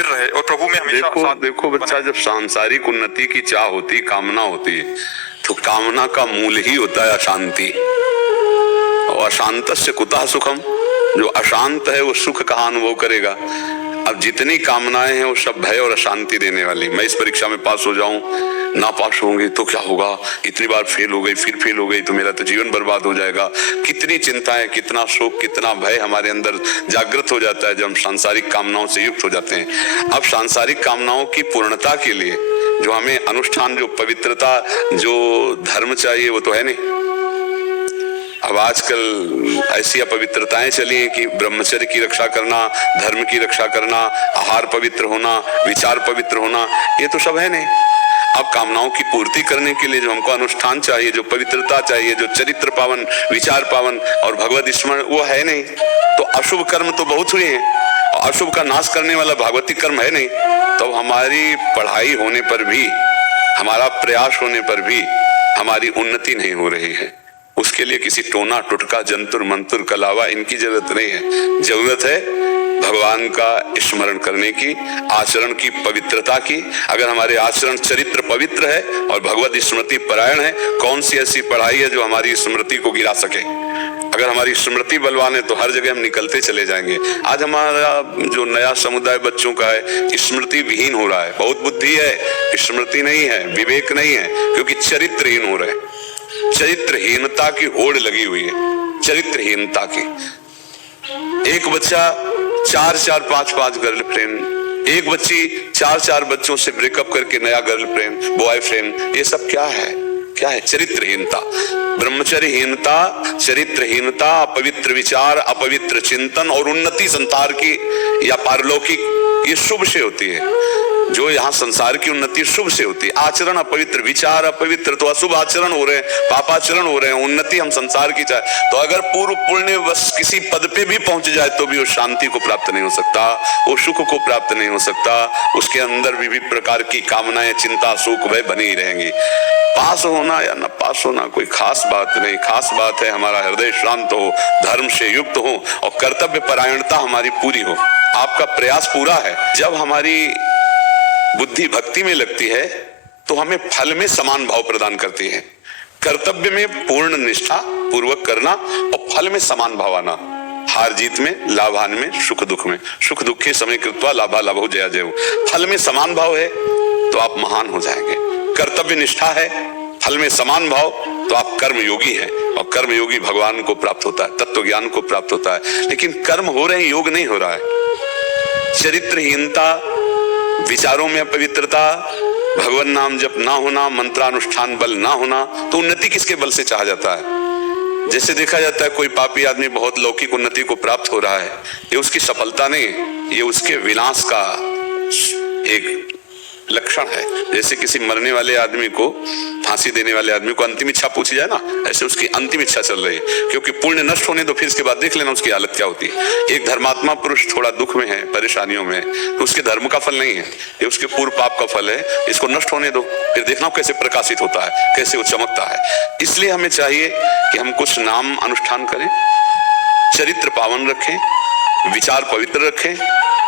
स्थिर रहे और प्रभु में हमेशा देखो बच्चा, जब सांसारिक उन्नति की चाह होती, कामना होती है, तो कामना का मूल ही होता है अशांति। और अशांतस्य कुतः सुखम, जो अशांत है वो सुख कहाँ अनुभव करेगा। अब जितनी कामनाएं हैं वो सब भय और अशांति देने वाली। मैं इस परीक्षा में पास हो जाऊं, ना पास होंगे तो क्या होगा, इतनी बार फेल हो गई, फिर फेल हो गई तो मेरा तो जीवन बर्बाद हो जाएगा। कितनी चिंताएं, कितना शोक, कितना भय हमारे अंदर जागृत हो जाता है जब हम सांसारिक कामनाओं से युक्त हो जाते हैं। अब सांसारिक कामनाओं की पूर्णता के लिए जो हमें अनुष्ठान, जो पवित्रता, जो धर्म चाहिए वो तो है नहीं। अब आजकल ऐसी अपवित्रताएं चली हैं कि ब्रह्मचर्य की रक्षा करना, धर्म की रक्षा करना, आहार पवित्र होना, विचार पवित्र होना, ये तो सब है नहीं। अब कामनाओं की पूर्ति करने के लिए जो हमको अनुष्ठान चाहिए, जो पवित्रता चाहिए, जो चरित्र पावन, विचार पावन और भगवत स्मरण, वो है नहीं। तो अशुभ कर्म तो बहुत हुए हैं और अशुभ का नाश करने वाला भागवती कर्म है नहीं। तो हमारी पढ़ाई होने पर भी, हमारा प्रयास होने पर भी हमारी उन्नति नहीं हो रही है। उसके लिए किसी टोना टुटका, जंतुर मंतुर का अलावा इनकी जरूरत नहीं है। जरूरत है भगवान का स्मरण करने की, आचरण की पवित्रता की। अगर हमारे आचरण चरित्र पवित्र है और भगवत स्मृति परायण है, कौन सी ऐसी पढ़ाई है जो हमारी स्मृति को गिरा सके। अगर हमारी स्मृति बलवान है तो हर जगह हम निकलते चले जाएंगे। आज हमारा जो नया समुदाय बच्चों का है, स्मृति विहीन हो रहा है। बहुत बुद्धि है, स्मृति नहीं है, विवेक नहीं है, क्योंकि चरित्रहीन हो रहे हैं। चरित्रहीनता की होड़ लगी हुई है, चरित्रहीनता की। एक बच्चा 4-4, 5-5 गर्लफ्रेंड, एक बच्ची 4-4 बच्चों से ब्रेकअप करके नया गर्लफ्रेंड, बॉयफ्रेंड, ये सब क्या है? क्या है? चरित्रहीनता, ब्रह्मचर्यहीनता, चरित्रहीनता, अपवित्र विचार, अपवित्र चिंतन और उन्नति संसार की या पारलौकिक, ये शुभ से होती है। जो यहाँ संसार की उन्नति शुभ से होती है। आचरण अपवित्र, विचार अपवित्र, तो अशुभ आचरण हो रहे हैं, पापाचरण हो रहे हैं। उन्नति हम संसार की चाहे तो अगर पूर्व पुण्य बस किसी पद पे भी पहुंच जाए तो भी वो शांति को प्राप्त नहीं हो सकता, वो सुख को प्राप्त नहीं हो सकता। उसके अंदर विविध प्रकार की कामनाएं, चिंता, शोक, भय बनी ही रहेंगी। पास होना या न पास होना कोई खास बात नहीं। खास बात है हमारा हृदय शांत हो, धर्म से युक्त हो और कर्तव्य परायणता हमारी पूरी हो। आपका प्रयास पूरा है। जब हमारी बुद्धि भक्ति में लगती है तो हमें फल में समान भाव प्रदान करती है। कर्तव्य में पूर्ण निष्ठा पूर्वक करना और फल में समान भाव आना। हार जीत में, लाभान में, सुख दुख में, सुख दुखे समय कृत्वा लाभा लाभो जया जयो। फल में समान भाव है तो आप महान हो जाएंगे। कर्तव्य निष्ठा है, फल में समान भाव, तो आप कर्म योगी हैं और कर्म योगी भगवान को प्राप्त होता है, तत्व ज्ञान को प्राप्त होता है। लेकिन कर्म हो रहे हैं, योग नहीं हो रहा है। चरित्रहीनता, विचारों में अपवित्रता, भगवान नाम जप ना होना, मंत्रानुष्ठान बल ना होना, तो उन्नति किसके बल से चाहा जाता है? जैसे देखा जाता है कोई पापी आदमी बहुत लौकिक उन्नति को प्राप्त हो रहा है, ये उसकी सफलता नहीं, ये उसके विनाश का एक लक्षण है। जैसे किसी मरने वाले आदमी को, फांसी देने वाले आदमी को अंतिम इच्छा पूछी जाए ना, ऐसे उसकी अंतिम इच्छा चल रही है, क्योंकि पुण्य नष्ट होने तो फिर इसके बाद देख लेना उसकी हालत क्या होती है। एक धर्मात्मा पुरुष थोड़ा दुख में है, परेशानियों में, तो उसके धर्म का फल नहीं है, ये उसके पूर्व पाप का फल है। इसको नष्ट होने दो, फिर देखना कैसे प्रकाशित होता है, कैसे वो चमकता है। इसलिए हमें चाहिए कि हम कुछ नाम अनुष्ठान करें, चरित्र पावन रखें, विचार पवित्र रखें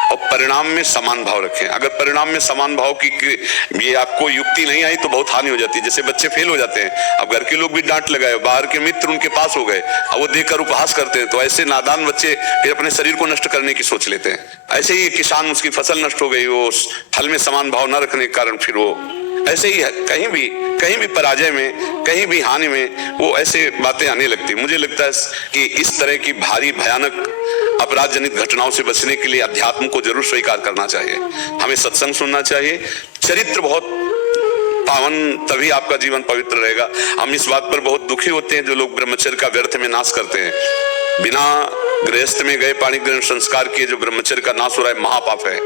और परिणाम में समान भाव रखें। अगर परिणाम में समान भाव की ये आपको युक्ति नहीं आई तो बहुत हानि हो जाती है। जैसे बच्चे फेल हो जाते हैं, अब घर के लोग भी डांट लगाए, बाहर के मित्र उनके पास हो गए, अब वो देखकर उपहास करते हैं, तो ऐसे नादान बच्चे फिर अपने शरीर को नष्ट करने की सोच लेते हैं। ऐसे ही किसान, उसकी फसल नष्ट हो गई, वो फल में समान भाव न रखने के कारण फिर वो ऐसे ही है। कहीं भी पराजय में, कहीं भी हानि में वो ऐसे बातें आने लगती। मुझे लगता है कि इस तरह की भारी भयानक अपराध जनित घटनाओं से बचने के लिए अध्यात्म को जरूर स्वीकार करना चाहिए। हमें सत्संग सुनना चाहिए। चरित्र बहुत पावन, तभी आपका जीवन पवित्र रहेगा। हम इस बात पर बहुत दुखी होते हैं जो लोग ब्रह्मचर्य का व्यर्थ में नाश करते हैं। बिना गृहस्थ में गए पाणी ग्रहण संस्कार किए जो ब्रह्मचर्य का नाश हो रहा है, महापाप है।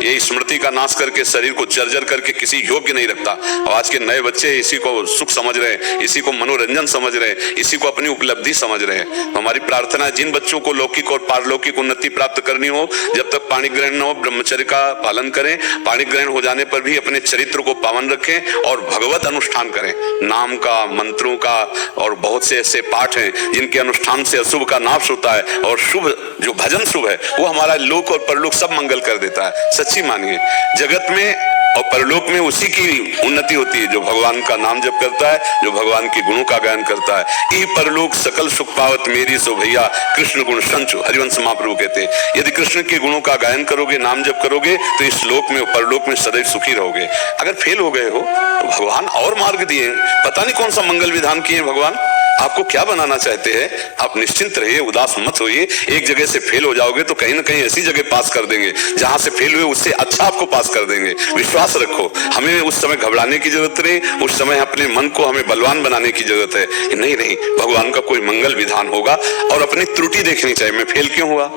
ये स्मृति का नाश करके शरीर को जर्जर करके किसी योग्य नहीं रखता। और आज के नए बच्चे इसी को सुख समझ रहे हैं, इसी को मनोरंजन समझ रहे हैं, इसी को अपनी उपलब्धि समझ रहे हैं। तो हमारी प्रार्थना है, जिन बच्चों को लौकिक और पारलौकिक उन्नति प्राप्त करनी हो, जब तक पाणी ग्रहण न हो ब्रह्मचर्य का पालन करें। पाणी ग्रहण हो जाने पर भी अपने चरित्र को पावन रखें और भगवत अनुष्ठान करें। नाम का, मंत्रों का और बहुत से ऐसे पाठ हैं जिनके अनुष्ठान से अशुभ का नाश होता है और शुभ जो भजन शुभ है वो हमारा लोक और परलोक सब मंगल कर देता है। सच्ची मानिए, जगत में और परलोक में उसी की उन्नति होती है जो भगवान का नाम जप करता है, जो भगवान के गुणों का गायन करता है। ई परलोक सकल सुख पावत मेरी सो भैया कृष्ण गुण संचु, हरिवंश महाप्रभु कहते हैं। यदि कृष्ण के गुणों का गायन करोगे, नाम जप करोगे, तो इस लोक में परलोक में सदैव सुखी रहोगे। अगर फेल हो गए हो तो भगवान और मार्ग दिए, पता नहीं कौन सा मंगल विधान किए भगवान, आपको क्या बनाना चाहते हैं। आप निश्चिंत रहिए, उदास मत होइए। एक जगह से फेल हो जाओगे तो कहीं ना कहीं ऐसी जगह पास कर देंगे जहां से फेल हुए उससे अच्छा आपको पास कर देंगे। विश्वास रखो, हमें उस समय घबराने की जरूरत नहीं, उस समय अपने मन को हमें बलवान बनाने की जरूरत है। नहीं नहीं, भगवान का कोई मंगल विधान होगा और अपनी त्रुटि देखनी चाहिए। मैं फेल क्यों हुआ,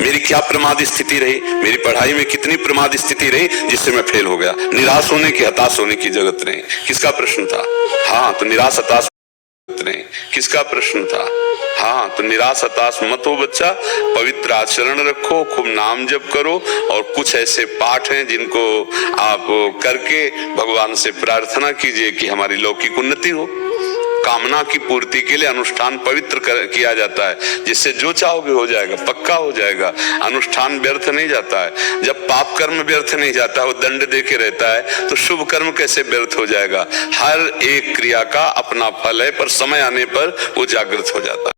मेरी क्या प्रमाद स्थिति रही, मेरी पढ़ाई में कितनी प्रमाद स्थिति रही जिससे मैं फेल हो गया। निराश होने की, हताश होने की जरूरत नहीं। किसका प्रश्न था? हाँ, तो निराश हताश नहीं। किसका प्रश्न था? हाँ, तो निराश हताश मत हो बच्चा, पवित्र आचरण रखो, खूब नाम जप करो और कुछ ऐसे पाठ हैं जिनको आप करके भगवान से प्रार्थना कीजिए कि हमारी लौकिक उन्नति हो। कामना की पूर्ति के लिए अनुष्ठान पवित्र किया जाता है, जिससे जो चाहोगे हो जाएगा, पक्का हो जाएगा। अनुष्ठान व्यर्थ नहीं जाता है। जब पाप कर्म व्यर्थ नहीं जाता, वो दंड देके रहता है, तो शुभ कर्म कैसे व्यर्थ हो जाएगा। हर एक क्रिया का अपना फल है, पर समय आने पर वो जागृत हो जाता है।